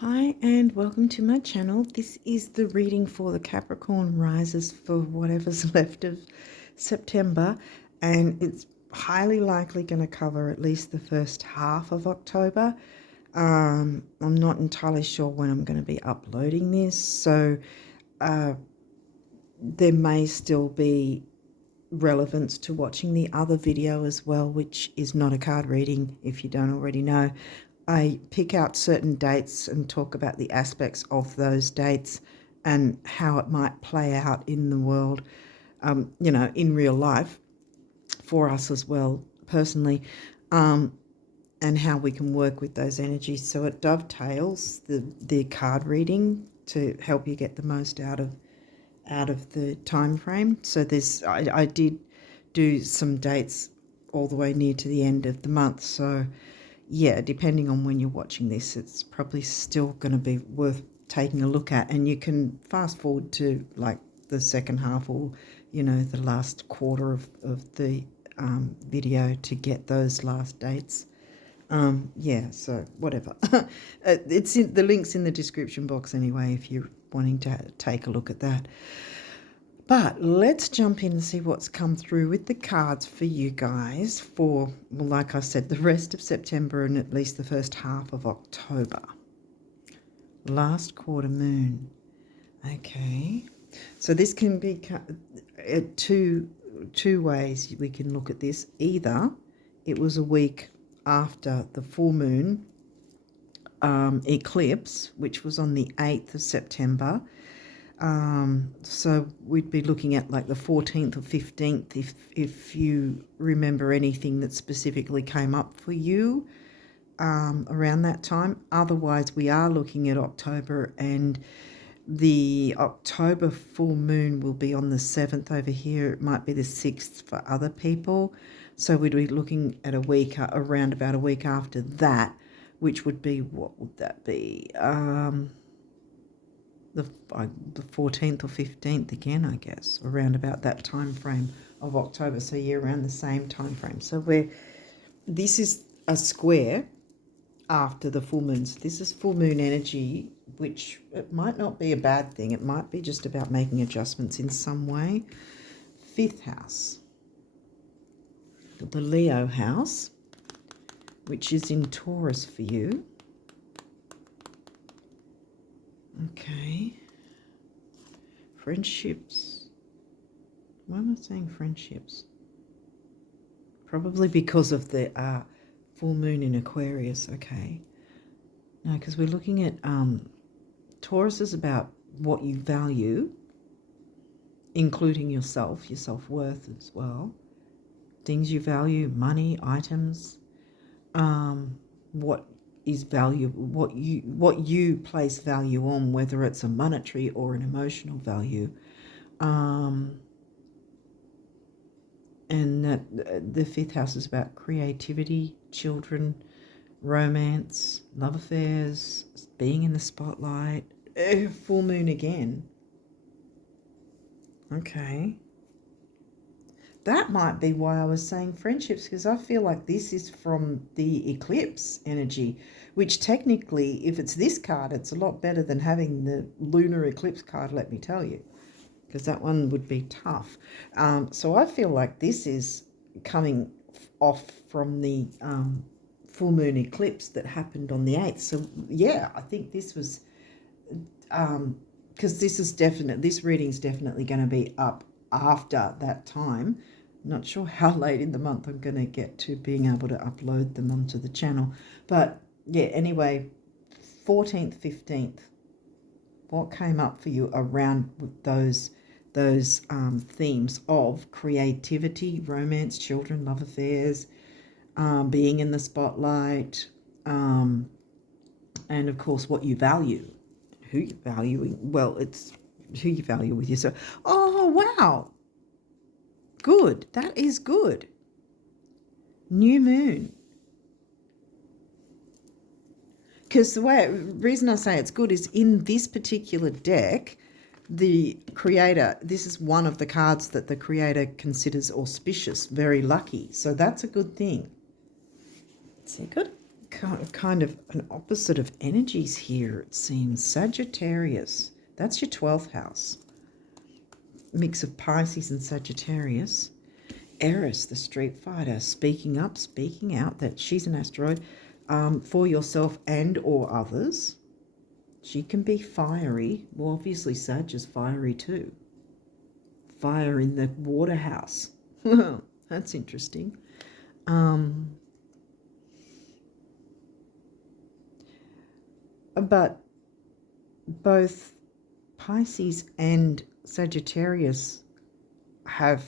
Hi and welcome to my channel. This is the reading for the Capricorn rises for whatever's left of September, and it's highly likely going to cover at least the first half of October. I'm not entirely sure when I'm going to be uploading this, so there may still be relevance to watching the other video as well, which is not a card reading if you don't already know. I pick out certain dates and talk about the aspects of those dates and how it might play out in the world, in real life for us as well, personally, and how we can work with those energies. So it dovetails the card reading to help you get the most out of the time frame. So I did do some dates all the way near to the end of the month. So yeah, depending on when you're watching this, it's probably still going to be worth taking a look at. And you can fast forward to like the second half or, the last quarter of the video to get those last dates. So whatever. The link's in the description box anyway if you're wanting to take a look at that. But let's jump in and see what's come through with the cards for you guys for, well, like I said, the rest of September and at least the first half of October. Last quarter moon. Okay. So this can be two ways we can look at this. Either it was a week after the full moon eclipse, which was on the 8th of September. So we'd be looking at like the 14th or 15th if you remember anything that specifically came up for you around that time. Otherwise, we are looking at October, and the October full moon will be on the 7th over here. It might be the 6th for other people. So we'd be looking at around about a week after that, which would be, what would that be? The 14th or 15th again, I guess, around about that time frame of October. So yeah, around the same time frame. So this is a square after the full moons. This is full moon energy, which it might not be a bad thing. It might be just about making adjustments in some way. 5th house, the Leo house, which is in Taurus for you. Okay. Friendships. Why am I saying friendships? Probably because of the full moon in Aquarius. Okay. No, because we're looking at Taurus is about what you value, including yourself, your self-worth as well. Things you value, money, items, what is value, what you place value on, whether it's a monetary or an emotional value, and that the 5th house is about creativity, children, romance, love affairs, being in the spotlight. Full moon again. Okay. That might be why I was saying friendships, because I feel like this is from the eclipse energy, which technically, if it's this card, it's a lot better than having the lunar eclipse card, let me tell you, because that one would be tough. So I feel like this is coming off from the full moon eclipse that happened on the 8th. So yeah, I think this was, because this reading's definitely going to be up after that time. Not sure how late in the month I'm going to get to being able to upload them onto the channel. But yeah, anyway, 14th, 15th, what came up for you around those themes of creativity, romance, children, love affairs, being in the spotlight, and of course what you value, who you're valuing. Well, it's who you value with yourself. Oh, wow. Good. That is good. New moon. Because the reason I say it's good is in this particular deck, the creator, this is one of the cards that the creator considers auspicious, very lucky. So that's a good thing. Is that good? kind of an opposite of energies here, it seems. Sagittarius, that's your 12th house. Mix of Pisces and Sagittarius. Eris, the street fighter, speaking up, speaking out, that she's an asteroid for yourself and or others. She can be fiery. Well, obviously Sag is fiery too. Fire in the water house. That's interesting. But both Pisces and Sagittarius have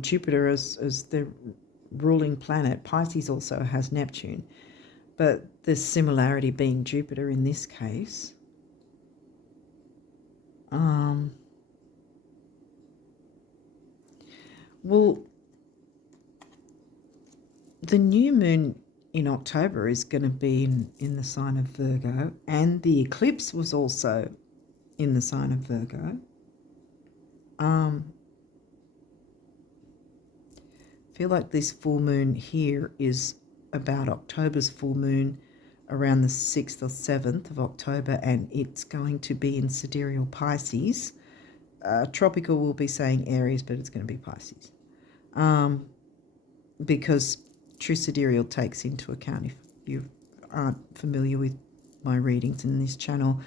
Jupiter as the ruling planet. Pisces also has Neptune, but the similarity being Jupiter in this case. Well, the new moon in October is going to be in the sign of Virgo, and the eclipse was also in the sign of Virgo. I feel like this full moon here is about October's full moon around the 6th or 7th of October, and it's going to be in sidereal Pisces. Tropical will be saying Aries, but it's going to be Pisces. Because True Sidereal takes into account, if you aren't familiar with my readings in this channel,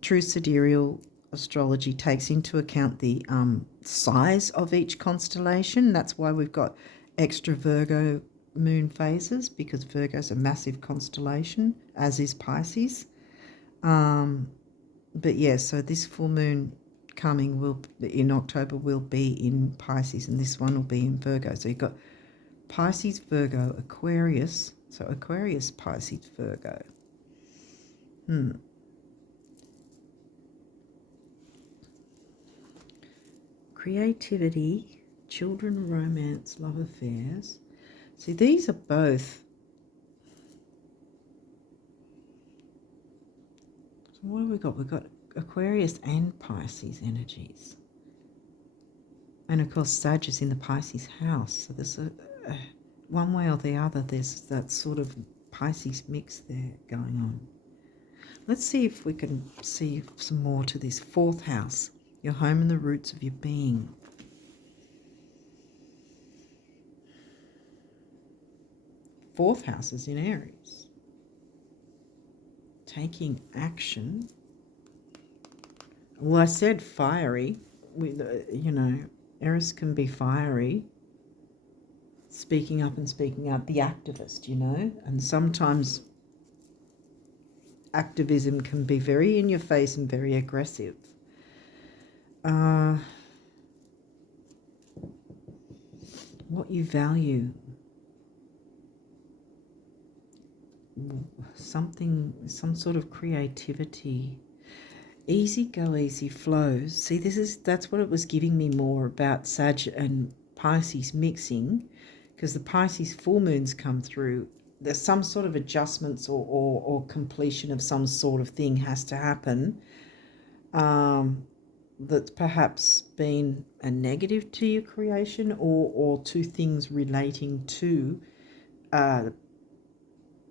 True Sidereal astrology takes into account the size of each constellation. That's why we've got extra Virgo moon phases, because Virgo's a massive constellation, as is Pisces. But yeah, so this full moon coming in October will be in Pisces, and this one will be in Virgo. So you've got Pisces, Virgo, Aquarius. So Aquarius, Pisces, Virgo. Creativity, children, romance, love affairs. See, these are both. So what have we got? We've got Aquarius and Pisces energies. And of course, Sag is in the Pisces house. So there's one way or the other, there's that sort of Pisces mix there going on. Let's see if we can see some more to this 4th house, your home and the roots of your being. Fourth house is in Aries. Taking action. Well, I said fiery. Aries can be fiery. Speaking up and speaking out, the activist, and sometimes activism can be very in your face and very aggressive. What you value. Some sort of creativity. Easy go, easy flows. See, that's what it was giving me more about Sag and Pisces mixing, because the Pisces full moons come through. There's some sort of adjustments or completion of some sort of thing has to happen. That's perhaps been a negative to your creation, or to things relating to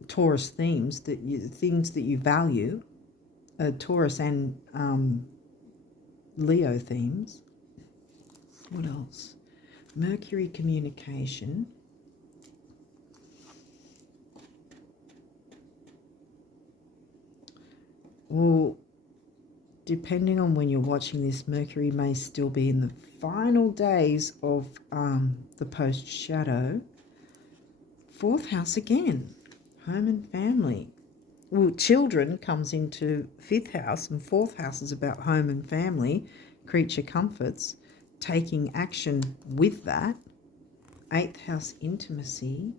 Taurus themes, things that you value, Taurus and Leo themes. What else? Mercury communication. Well, depending on when you're watching this, Mercury may still be in the final days of the post-shadow. 4th house again, home and family. Well, children comes into 5th house, and 4th house is about home and family, creature comforts, taking action with that. 8th house, intimacy.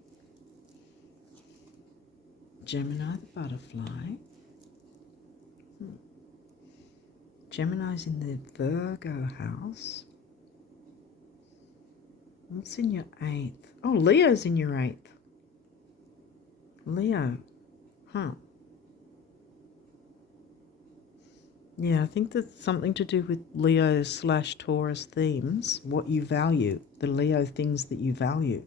Gemini, the butterfly. Gemini's in the Virgo house. What's in your 8th? Oh, Leo's in your 8th. Leo. Yeah, I think that's something to do with Leo/Taurus themes, what you value, the Leo things that you value.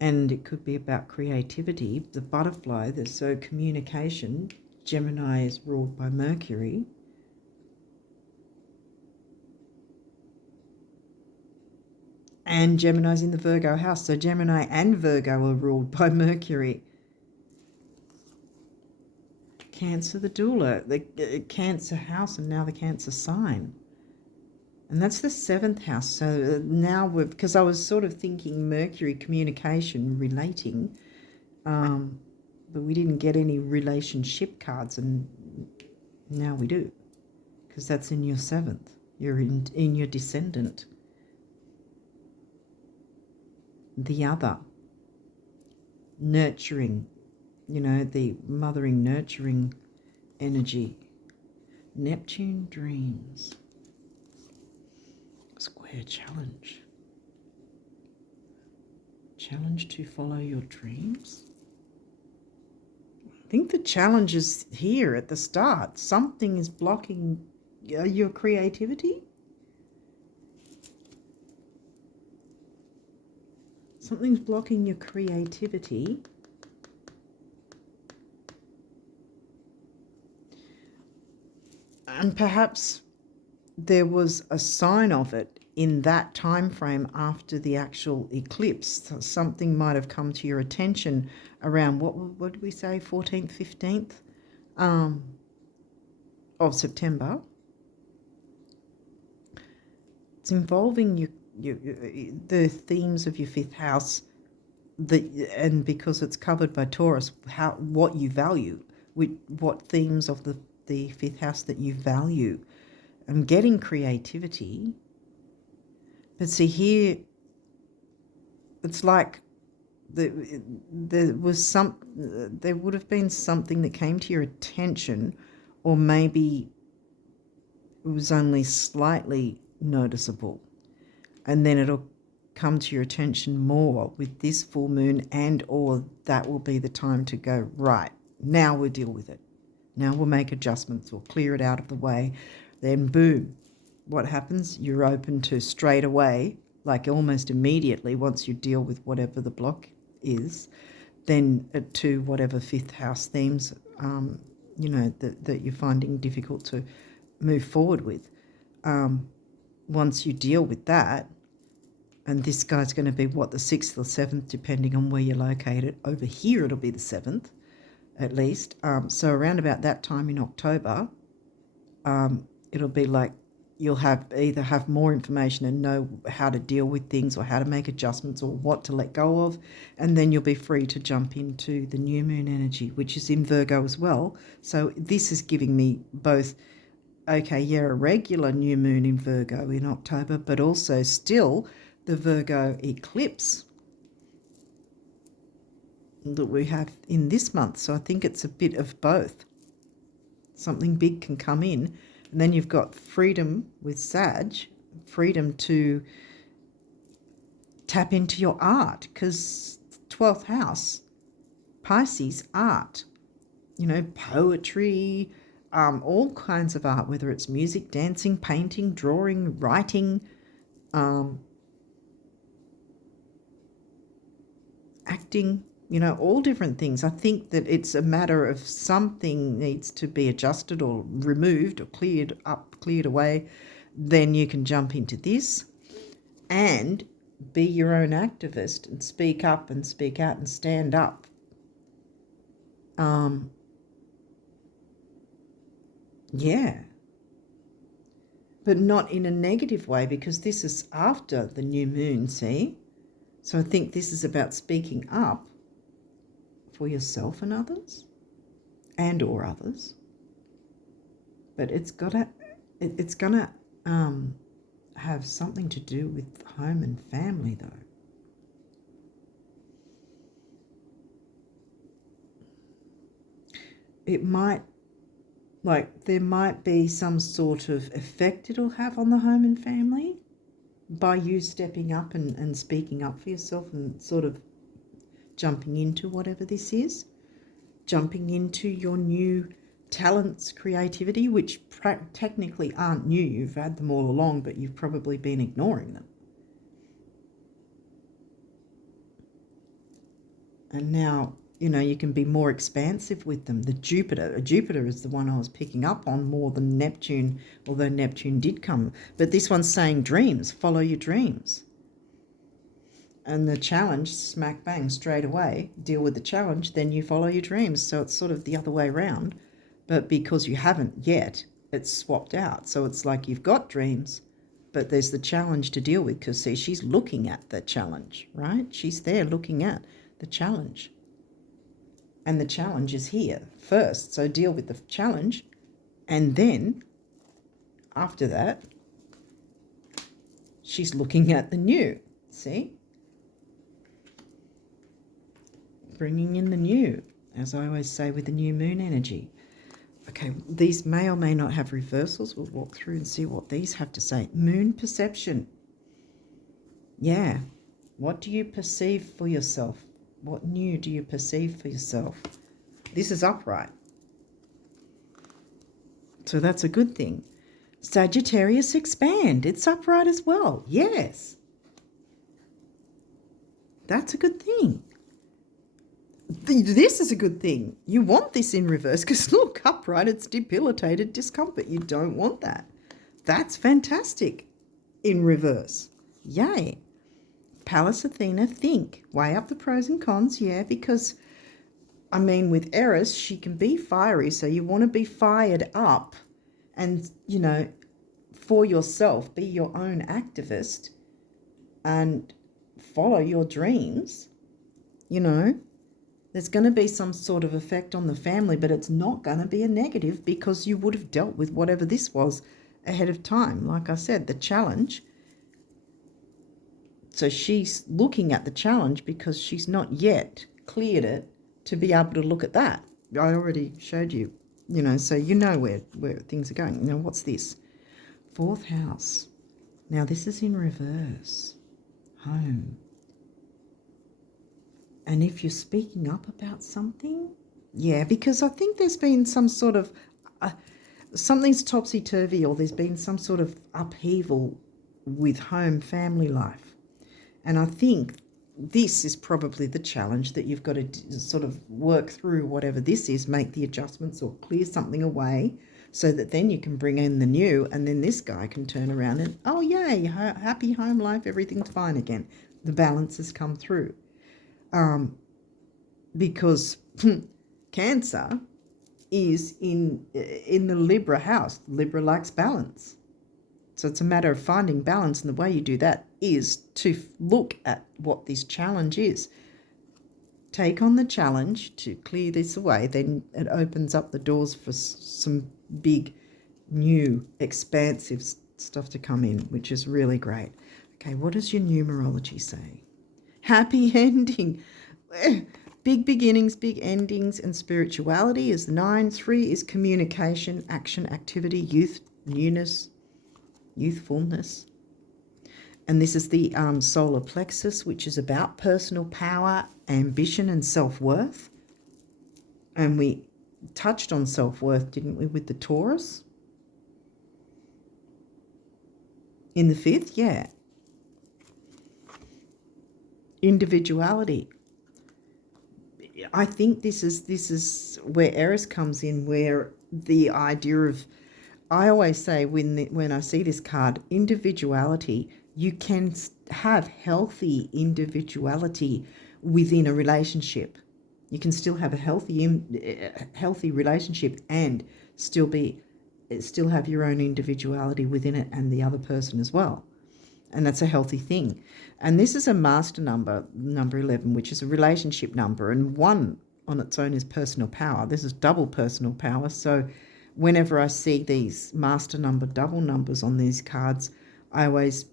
And it could be about creativity. The butterfly, so communication. Gemini is ruled by Mercury. And Gemini's in the Virgo house. So Gemini and Virgo are ruled by Mercury. Cancer, the doula, the Cancer house, and now the Cancer sign. And that's the 7th house. So now because I was sort of thinking Mercury, communication, relating, but we didn't get any relationship cards, and now we do, because that's in your 7th. You're in your descendant. The other, nurturing, the mothering, nurturing energy. Neptune dreams. Square challenge. Challenge to follow your dreams. I think the challenge is here at the start. Something is blocking your creativity. Something's blocking your creativity. And perhaps there was a sign of it in that time frame after the actual eclipse. So something might have come to your attention around, what did we say, 14th, 15th of September. It's involving the themes of your 5th house, and because it's covered by Taurus, what you value, what themes of the 5th house that you value. I'm getting creativity, but see here, it's like there would have been something that came to your attention, or maybe it was only slightly noticeable, and then it'll come to your attention more with this full moon, and or that will be the time to go, right, now we'll deal with it. Now we'll make adjustments or clear it out of the way. Then boom, what happens? You're open to straight away, like almost immediately, once you deal with whatever the block is, then to whatever 5th house themes, that you're finding difficult to move forward with. Once you deal with that, and this guy's going to be, the 6th or 7th, depending on where you're located. Over here, it'll be the 7th, at least. So around about that time in October, it'll be like you'll either have more information and know how to deal with things, or how to make adjustments, or what to let go of, and then you'll be free to jump into the new moon energy, which is in Virgo as well. So this is giving me both, a regular new moon in Virgo in October, but also still the Virgo eclipse that we have in this month. So I think it's a bit of both. Something big can come in, and then you've got freedom with Sag, freedom to tap into your art, because 12th house, Pisces, art, poetry, all kinds of art, whether it's music, dancing, painting, drawing, writing, acting, all different things. I think that it's a matter of something needs to be adjusted or removed or cleared away. Then you can jump into this and be your own activist and speak up and speak out and stand up. But not in a negative way, because this is after the new moon, see? So I think this is about speaking up for yourself and others, and or others. But it's gonna have something to do with home and family, though. It might, there might be some sort of effect it'll have on the home and family by you stepping up and speaking up for yourself and sort of jumping into whatever this is, jumping into your new talents, creativity, which technically aren't new. You've had them all along, but you've probably been ignoring them. And now, you can be more expansive with them. Jupiter is the one I was picking up on more than Neptune, although Neptune did come. But this one's saying dreams, follow your dreams. And the challenge, smack bang, straight away, deal with the challenge, then you follow your dreams. So it's sort of the other way around. But because you haven't yet, it's swapped out. So it's like you've got dreams, but there's the challenge to deal with, because, see, she's looking at the challenge, right? She's there looking at the challenge. And the challenge is here first. So deal with the challenge. And then after that, she's looking at the new. See? Bringing in the new, as I always say with the new moon energy. Okay, these may or may not have reversals. We'll walk through and see what these have to say. Moon perception. Yeah. What do you perceive for yourself? What new do you perceive for yourself? This is upright. So that's a good thing. Sagittarius expand. It's upright as well. Yes. That's a good thing. This is a good thing. You want this in reverse because, look, upright, it's debilitated discomfort. You don't want that. That's fantastic in reverse. Yay. Pallas Athena, think. Weigh up the pros and cons, yeah, because, with Eris, she can be fiery, so you want to be fired up and, for yourself, be your own activist and follow your dreams, There's going to be some sort of effect on the family, but it's not going to be a negative because you would have dealt with whatever this was ahead of time. Like I said, the challenge. So she's looking at the challenge because she's not yet cleared it to be able to look at that. I already showed you, so where things are going. What's this? Fourth house. Now this is in reverse. Home. And if you're speaking up about something, yeah, because I think there's been some sort of, something's topsy-turvy, or there's been some sort of upheaval with home family life. And I think this is probably the challenge that you've got to sort of work through whatever this is, make the adjustments or clear something away so that then you can bring in the new, and then this guy can turn around and, oh, yay, happy home life, everything's fine again. The balance has come through. Because Cancer is in the Libra house. Libra likes balance. So it's a matter of finding balance, and the way you do that is to look at what this challenge is. Take on the challenge to clear this away, then it opens up the doors for some big, new, expansive stuff to come in, which is really great. Okay, what does your numerology say? Happy ending. Big beginnings, big endings, and spirituality is 9. 3 is communication, action, activity, youth, newness, youthfulness. And this is the solar plexus, which is about personal power, ambition, and self-worth. And we touched on self-worth, didn't we, with the Taurus? In the 5th, yeah. Individuality. I think this is where Eris comes in, where the idea of, I always say when I see this card, individuality, you can have healthy individuality within a relationship. You can still have a healthy relationship and still have your own individuality within it and the other person as well. And that's a healthy thing. And this is a master number 11, which is a relationship number. And 1 on its own is personal power. This is double personal power. So whenever I see these master number double numbers on these cards, I always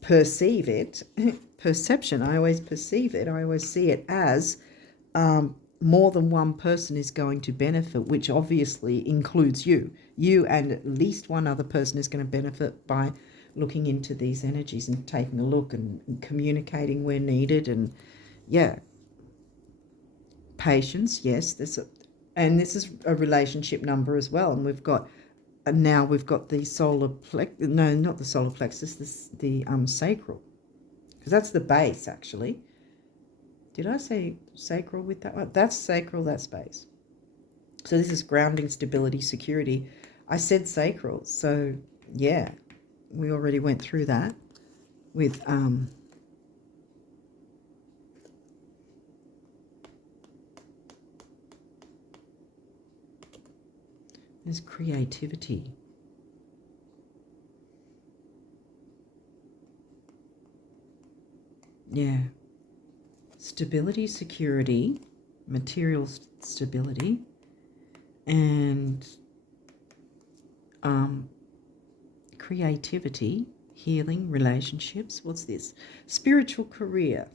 perceive it. Perception, I always perceive it. I always see it as more than one person is going to benefit, which obviously includes you. You and at least one other person is going to benefit by looking into these energies and taking a look and communicating where needed. And yeah, patience, yes, and this is a relationship number as well. And we've got the solar plexus, no, not the solar plexus, the sacral, because that's the base actually. Did I say sacral with that one? That's sacral, that's base. So this is grounding, stability, security. I said sacral, so yeah, we already went through that with there's creativity. Yeah. Stability, security, material stability, and creativity, healing, relationships. What's this? Spiritual career.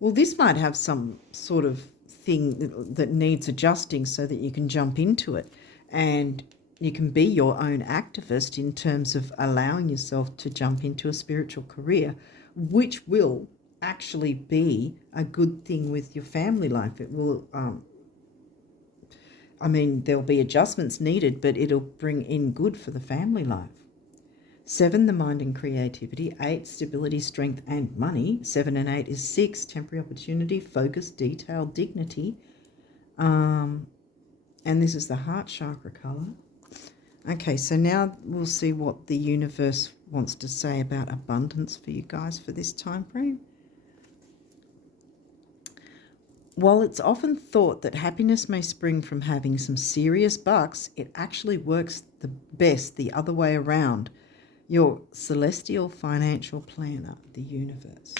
Well, this might have some sort of thing that needs adjusting so that you can jump into it, and you can be your own activist in terms of allowing yourself to jump into a spiritual career, which will actually be a good thing with your family life. It will, there'll be adjustments needed, but it'll bring in good for the family life. 7, the mind and creativity. 8, stability, strength, and money. 7 and 8 is 6, temporary opportunity, focus, detail, dignity. And this is the heart chakra colour. Okay, so now we'll see what the universe wants to say about abundance for you guys for this time frame. While it's often thought that happiness may spring from having some serious bucks, it actually works the best the other way around. Your celestial financial planner, the universe.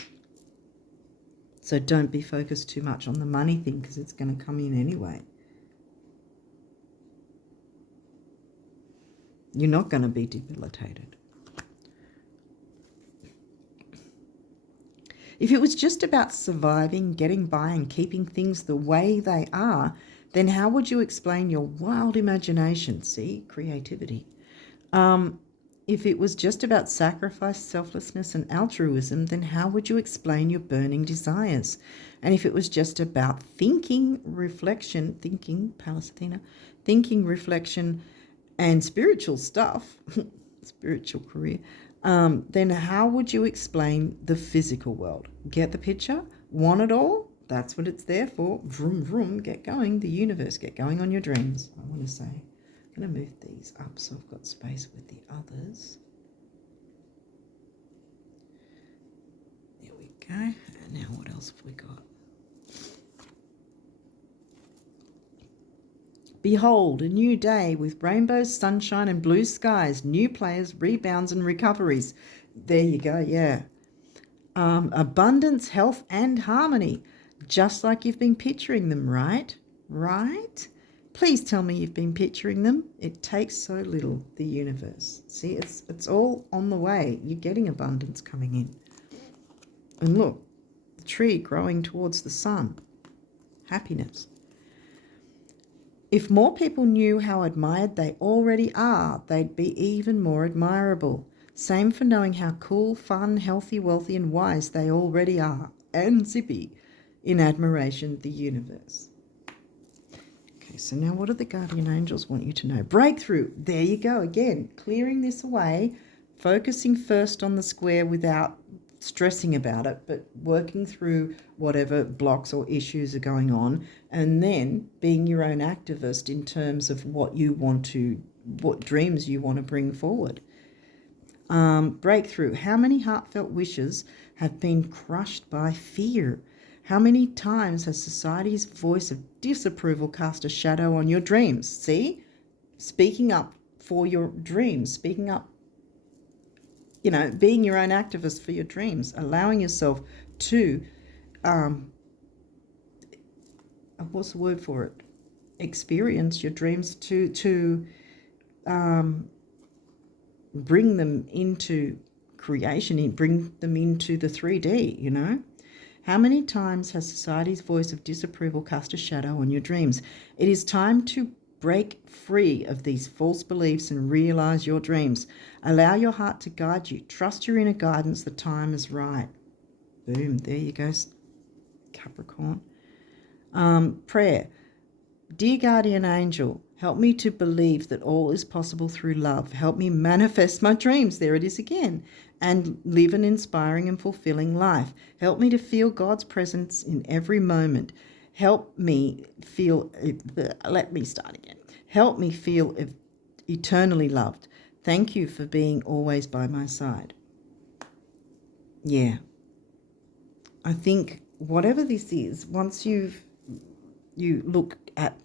So don't be focused too much on the money thing because it's going to come in anyway. You're not going to be debilitated. If it was just about surviving, getting by, and keeping things the way they are, then how would you explain your wild imagination? See, creativity. If it was just about sacrifice, selflessness, and altruism, then how would you explain your burning desires? And if it was just about thinking, reflection, Pallas Athena, thinking, reflection, and spiritual stuff, spiritual career, then how would you explain the physical world? Get the picture? Want it all? That's what it's there for. Vroom, vroom, get going. The universe, get going on your dreams, I want to say. I'm going to move these up so I've got space with the others. There we go. And now what else have we got? Behold, a new day with rainbows, sunshine, and blue skies, new players, rebounds, and recoveries. There you go, yeah. Abundance, health, and harmony, just like you've been picturing them, right? Right? Please tell me you've been picturing them. It takes so little, the universe. See, it's all on the way. You're getting abundance coming in. And look, the tree growing towards the sun. Happiness. If more people knew how admired they already are, they'd be even more admirable. Same for knowing how cool, fun, healthy, wealthy, and wise they already are. And zippy. In admiration, the universe. Okay, so now what do the guardian angels want you to know? Breakthrough. There you go again. Clearing this away, focusing first on the square without stressing about it, but working through whatever blocks or issues are going on, and then being your own activist in terms of what dreams you want to bring forward. Breakthrough. How many heartfelt wishes have been crushed by fear? How many times has society's voice of disapproval cast a shadow on your dreams? See? Speaking up for your dreams, speaking up, being your own activist for your dreams, allowing yourself to, what's the word for it? Experience your dreams, to bring them into creation, bring them into the 3D, How many times has society's voice of disapproval cast a shadow on your dreams? It is time to break free of these false beliefs and realize your dreams. Allow your heart to guide you. Trust your inner guidance. The time is right. Boom. There you go, Capricorn. Prayer. Dear guardian angel, help me to believe that all is possible through love. Help me manifest my dreams. There it is again. and live an inspiring and fulfilling life. Help me to feel God's presence in every moment. Help me feel, let me start again. Help me feel eternally loved. Thank you for being always by my side. Yeah. I think whatever this is, once you look at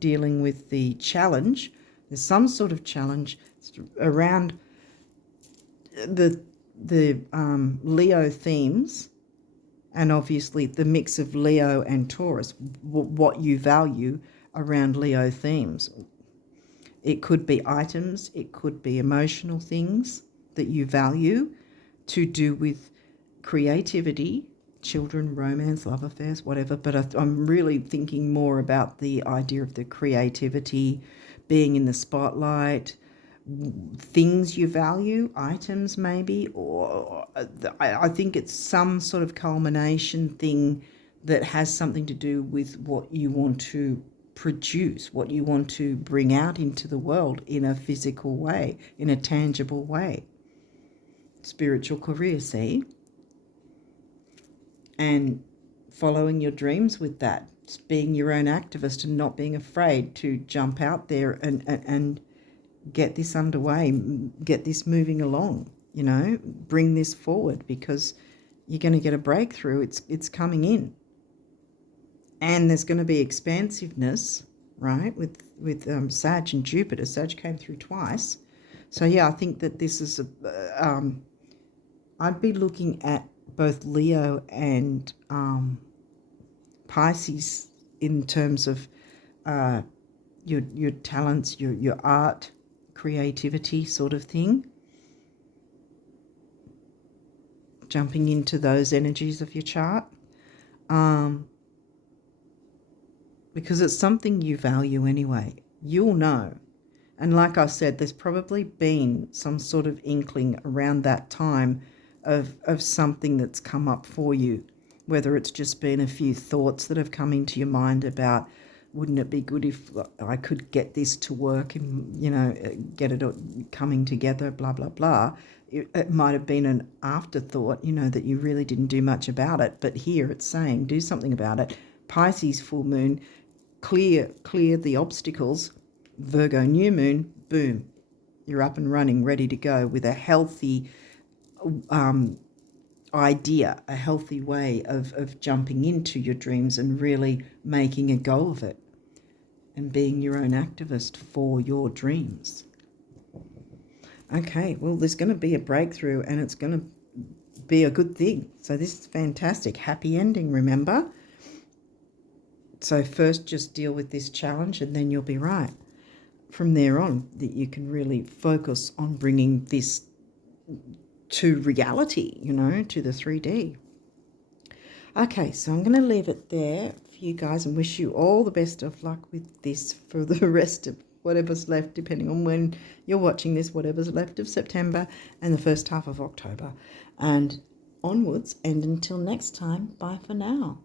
dealing with the challenge, there's some sort of challenge around the Leo themes, and obviously the mix of Leo and Taurus, what you value around Leo themes. It could be items, it could be emotional things that you value to do with creativity, children, romance, love affairs, whatever. But I'm really thinking more about the idea of the creativity, being in the spotlight, things you value, items maybe, or I think it's some sort of culmination thing that has something to do with what you want to produce, what you want to bring out into the world in a physical way, in a tangible way. Spiritual career, see? And following your dreams with that, being your own activist and not being afraid to jump out there and get this underway, get this moving along, bring this forward, because you're going to get a breakthrough. It's coming in. And there's going to be expansiveness, right, with Sag and Jupiter. Sag came through twice. So, yeah, I think that this is I'd be looking at both Leo and Pisces in terms of your talents, your art, creativity sort of thing. Jumping into those energies of your chart. Because it's something you value anyway. You'll know. And like I said, there's probably been some sort of inkling around that time of something that's come up for you, whether it's just been a few thoughts that have come into your mind about, wouldn't it be good if I could get this to work and, get it coming together, blah, blah, blah. It might have been an afterthought, that you really didn't do much about it. But here it's saying do something about it. Pisces full moon, clear the obstacles. Virgo new moon, boom, you're up and running, ready to go with a healthy idea, a healthy way of jumping into your dreams and really making a go of it and being your own activist for your dreams. Okay, well, there's going to be a breakthrough and it's going to be a good thing. So this is fantastic. Happy ending, remember? So first just deal with this challenge and then you'll be right. From there on, that you can really focus on bringing this to reality, to the 3D. Okay, so I'm going to leave it there for you guys and wish you all the best of luck with this for the rest of whatever's left, depending on when you're watching this, whatever's left of September and the first half of October and onwards. And until next time, bye for now.